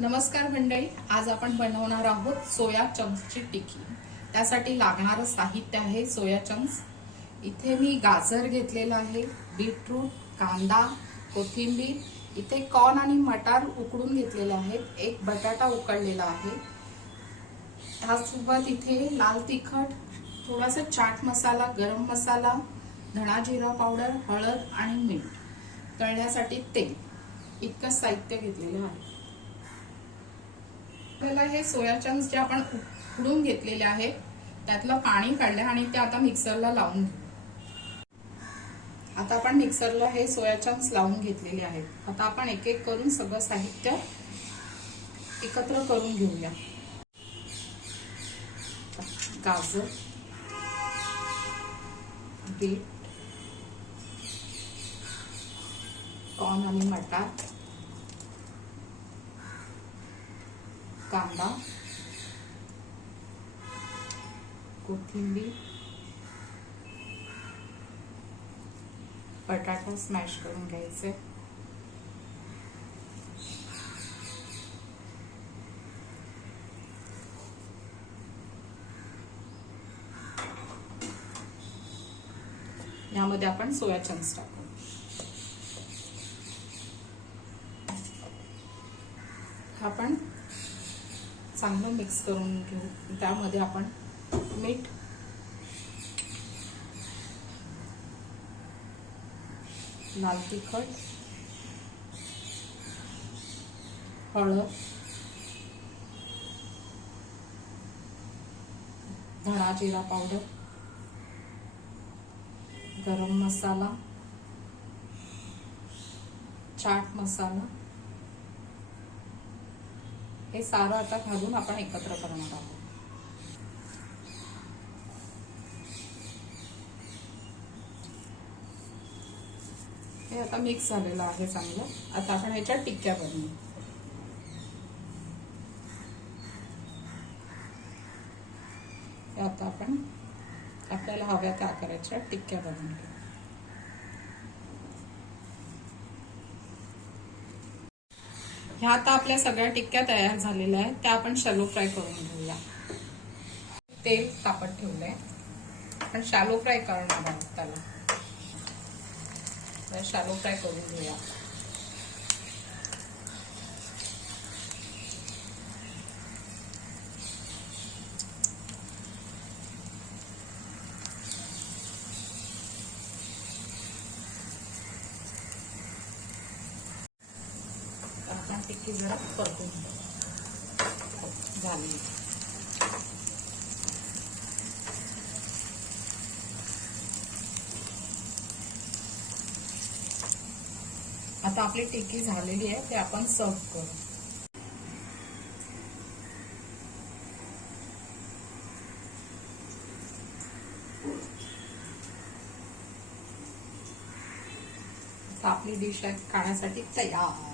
नमस्कार मंडळी, आज आपण बनवणार आहोत सोया चंक्सची टिक्की। त्यासाठी लागणारं साहित्य आहे सोया चंक्स। इथे मी गाजर घेतलेला आहे, बीटरूट, कांदा, कोथिंबीर, इथे कॉर्न आणि मटार उकडून घेतलेले आहेत, एक बटाटा उकडलेला आहे। त्यासोबत इथे लाल तिखट, थोडासा चाट मसाला, गरम मसाला, धणा जिरा पावडर, हळद आणि मीठ, तळण्यासाठी तेल, इतकं साहित्य घेतलेलं आहे। आपल्याला हे सोया चंक्स जे आपण उकडून घेतलेले आहेत त्यातलं पाणी काढलं आणि ते आता मिक्सरला लावून घेऊ। आता आपण मिक्सरला हे सोया चंक्स लावून घेतलेले आहेत। आता आपण एक एक करून सगळं साहित्य एकत्र करून घेऊया। गाजर, बीट, कॉर्न आणि मटार, कांदा, कोथिंबीर, बटाटा स्मॅश करून घ्यायचे, यामध्ये आपण सोया चंक्स टाकू। आपण चांगलं मिक्स करून घेऊ। त्यामध्ये आपण मीठ, लाल तिखट, हळद, धणा जिरा पावडर, गरम मसाला, चाट मसाला, हे सारं आता घालून आपण एकत्र करणार आहोत। हे आता मिक्स झालेलं आहे चांगलं। आता आपण ह्याच्या टिक्क्या बनवू। आता आपण आपल्याला हव्या त्या आकाराच्या टिक्क्या बनवून घेऊ। ह्या आता आपल्या सगळ्या टिक्क्या तयार झालेल्या आहेत, त्या आपण शॅलो फ्राय करून घेऊया। तेल तापत ठेवलंय, आपण शॅलो फ्राय करणार आहोत त्याला। शॅलो फ्राय करून घेऊया। आपण टिक्की जरा परतून झाली। आता आपली टिक्की झालेली आहे, ते आपण सर्व करू। आपली डिश आहे खाण्यासाठी तयार।